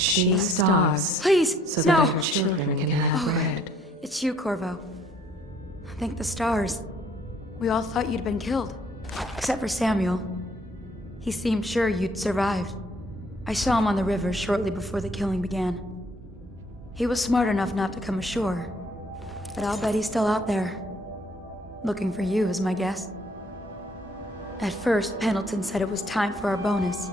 She starves Please, so no! that her children can have bread. It's you, Corvo. Thank the stars. We all thought you'd been killed. Except for Samuel. He seemed sure you'd survived. I saw him on the river shortly before the killing began. He was smart enough not to come ashore. But I'll bet he's still out there. Looking for you is my guess. At first, Pendleton said it was time for our bonus.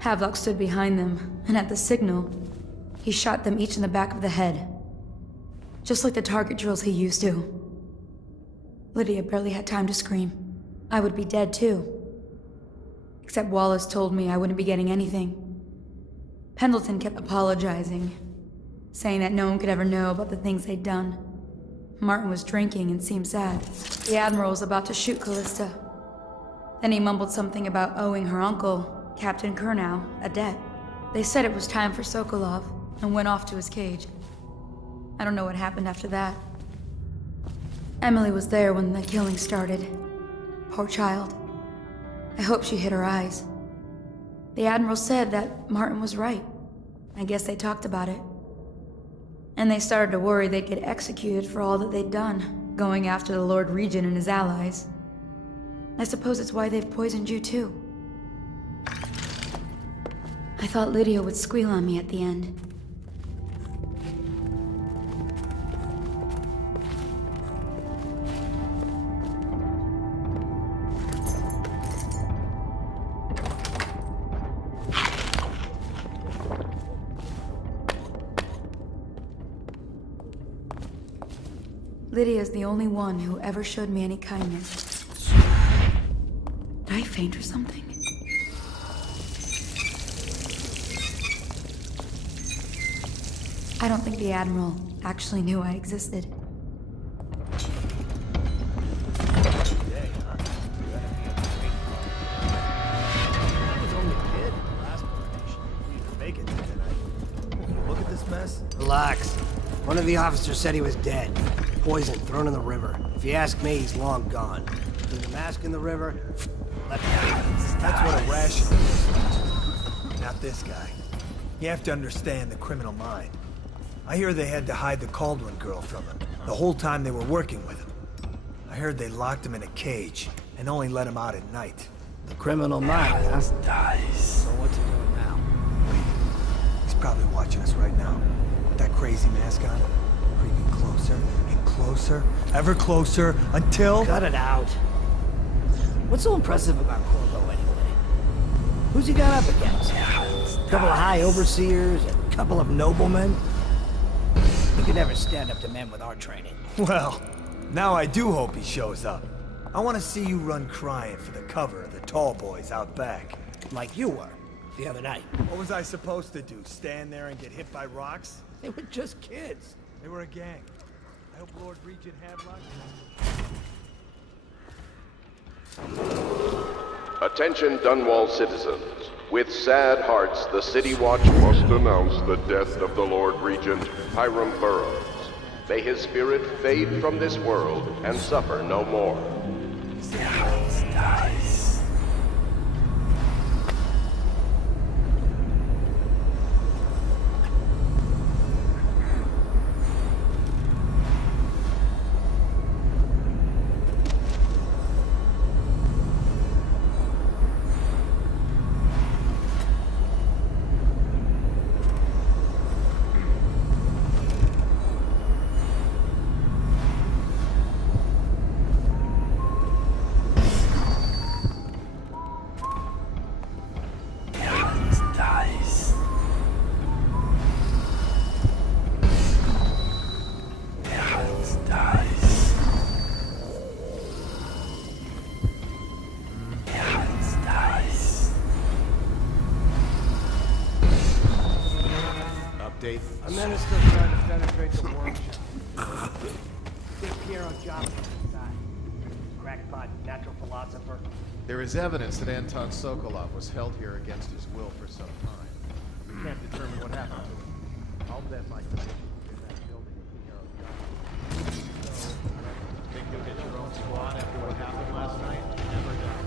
Havelock stood behind them, and at the signal, he shot them each in the back of the head. Just like the target drills he used to. Lydia barely had time to scream. I would be dead too. Except Wallace told me I wouldn't be getting anything. Pendleton kept apologizing, saying that no one could ever know about the things they'd done. Martin was drinking and seemed sad. The Admiral was about to shoot Callista. Then he mumbled something about owing her uncle, Captain Kurnow, a debt. They said it was time for Sokolov, and went off to his cage. I don't know what happened after that. Emily was there when the killing started. Poor child. I hope she hid her eyes. The Admiral said that Martin was right. I guess they talked about it. And they started to worry they'd get executed for all that they'd done, going after the Lord Regent and his allies. I suppose it's why they've poisoned you too. I thought Lydia would squeal on me at the end. Lydia's the only one who ever showed me any kindness. Did I faint or something? I don't think the Admiral actually knew I existed. Look at this mess. Relax. One of the officers said he was dead. Poison thrown in the river. If you ask me, he's long gone. Threw the mask in the river, left it. That's what a ration is. Not this guy. You have to understand the criminal mind. I hear they had to hide the Caldwell girl from him, the whole time they were working with him. I heard they locked him in a cage, and only let him out at night. The criminal mind, huh? So what's he doing now? He's probably watching us right now. With that crazy mask on. Creeping closer and closer, ever closer, until... Cut it out. What's so impressive about Corvo anyway? Who's he got up against? A couple of high overseers, a couple of noblemen? He could never stand up to men with our training. Well, now I do hope he shows up. I want to see you run crying for the cover of the tall boys out back. Like you were, the other night. What was I supposed to do, stand there and get hit by rocks? They were just kids. They were a gang. I hope Lord Regent Havelock... Attention Dunwall citizens. With sad hearts, the City Watch must announce the death of the Lord Regent, Hiram Burroughs. May his spirit fade from this world and suffer no more. A menace still trying to penetrate the workshop. Get Piero Johnson inside. Crackpot, natural philosopher. There is evidence that Anton Sokolov was held here against his will for some time. We can't determine what happened to him. I'll bet my position in that building with Piero Johnson. So, think you'll get your own squad after what happened last night? Never done.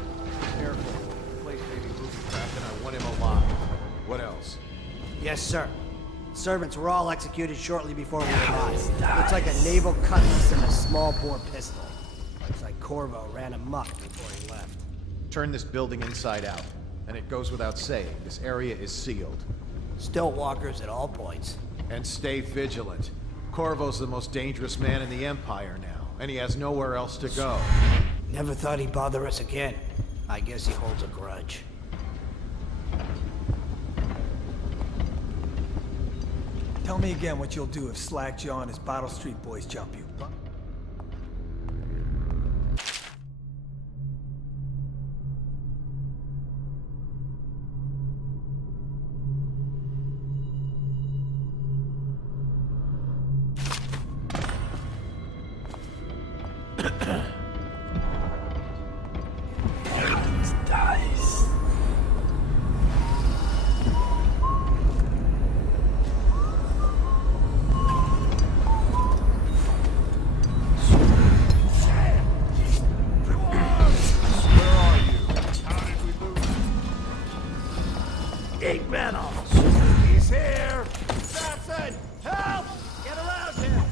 Careful. The place may be moving fast and I want him alive. What else? sir. Servants were all executed shortly before we arrived. Looks like a naval cutlass and a small bore pistol. Looks like Corvo ran amok before he left. Turn this building inside out. And it goes without saying, this area is sealed. Still walkers at all points. And stay vigilant. Corvo's the most dangerous man in the Empire now, and he has nowhere else to go. Never thought he'd bother us again. I guess he holds a grudge. Tell me again what you'll do if Slackjaw and his Bottle Street boys jump you. He's here! Assassin! Help! Get around him!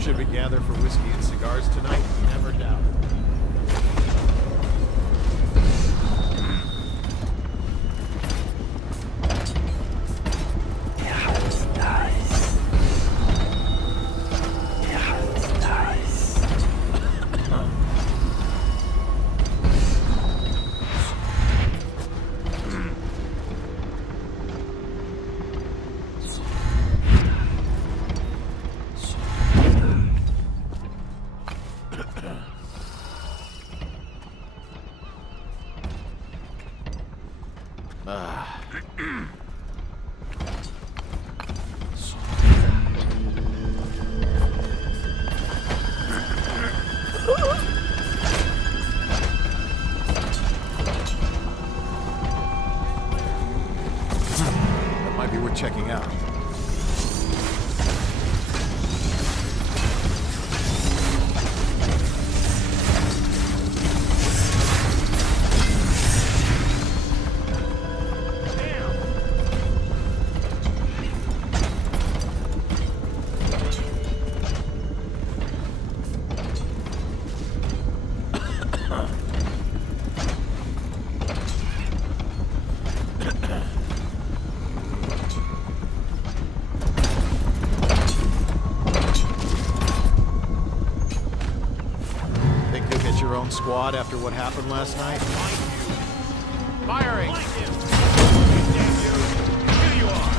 Should we gather for whiskey and cigars tonight? Never doubt. That might be worth checking out. Think you'll get your own squad after what happened last night? Firing! Here you are!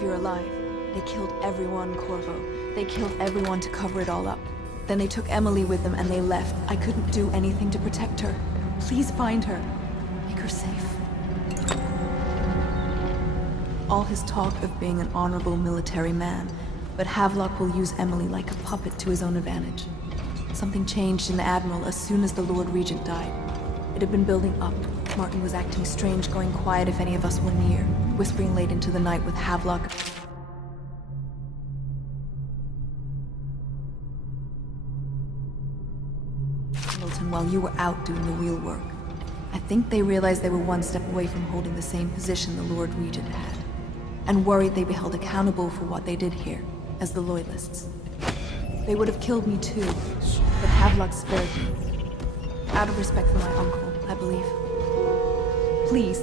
believe you're alive. They killed everyone, Corvo. They killed everyone to cover it all up. Then they took Emily with them and they left. I couldn't do anything to protect her. Please find her. Make her safe. All his talk of being an honorable military man, but Havelock will use Emily like a puppet to his own advantage. Something changed in the Admiral as soon as the Lord Regent died. It had been building up. Martin was acting strange, going quiet if any of us were near, whispering late into the night with Havelock. Hamilton while you were out doing the real work. I think they realized they were one step away from holding the same position the Lord Regent had, and worried they'd be held accountable for what they did here, as the Loyalists. They would have killed me too, but Havelock spared me. Out of respect for my uncle, I believe. Please,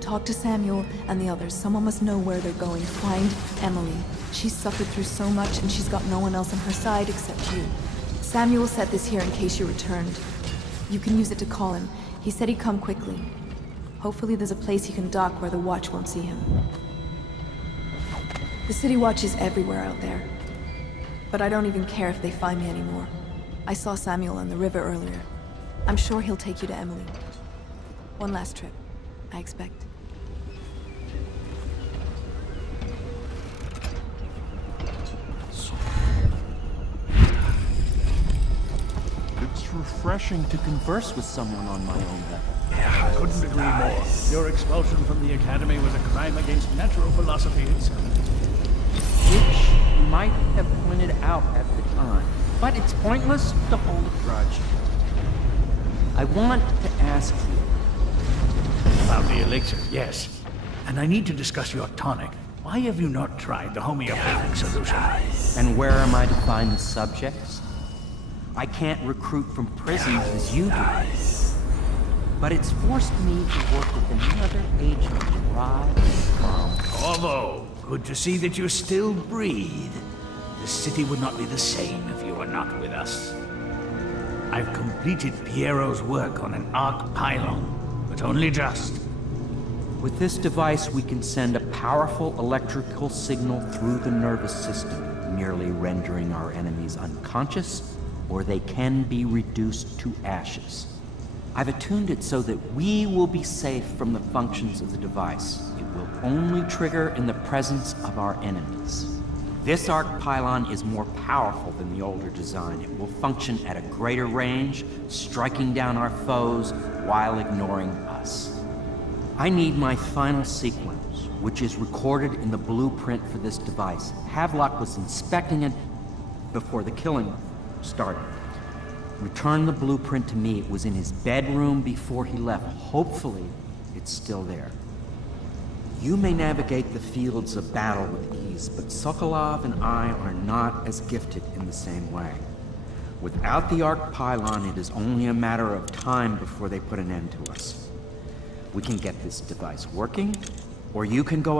talk to Samuel and the others. Someone must know where they're going. Find Emily. She's suffered through so much and she's got no one else on her side except you. Samuel set this here in case you returned. You can use it to call him. He said he'd come quickly. Hopefully there's a place he can dock where the Watch won't see him. The City Watch is everywhere out there. But I don't even care if they find me anymore. I saw Samuel on the river earlier. I'm sure he'll take you to Emily. One last trip, I expect. It's refreshing to converse with someone on my own level. I couldn't agree more. Your expulsion from the Academy was a crime against natural philosophy itself. Which you might have pointed out at the time. But it's pointless to hold a grudge. I want to ask you. About the elixir, yes. And I need to discuss your tonic. Why have you not tried the homeopathic solution? And where am I to find the subjects? I can't recruit from prisons as you do. But it's forced me to work with another agent derived from... Corvo, good to see that you still breathe. The city would not be the same if you were not with us. I've completed Piero's work on an arc pylon, but only just. With this device, we can send a powerful electrical signal through the nervous system, merely rendering our enemies unconscious, or they can be reduced to ashes. I've attuned it so that we will be safe from the functions of the device. It will only trigger in the presence of our enemies. This arc pylon is more powerful than the older design. It will function at a greater range, striking down our foes while ignoring us. I need my final sequence, which is recorded in the blueprint for this device. Havelock was inspecting it before the killing started. Return the blueprint to me. It was in his bedroom before he left. Hopefully, it's still there. You may navigate the fields of battle with ease, but Sokolov and I are not as gifted in the same way. Without the arc pylon, it is only a matter of time before they put an end to us. We can get this device working, or you can go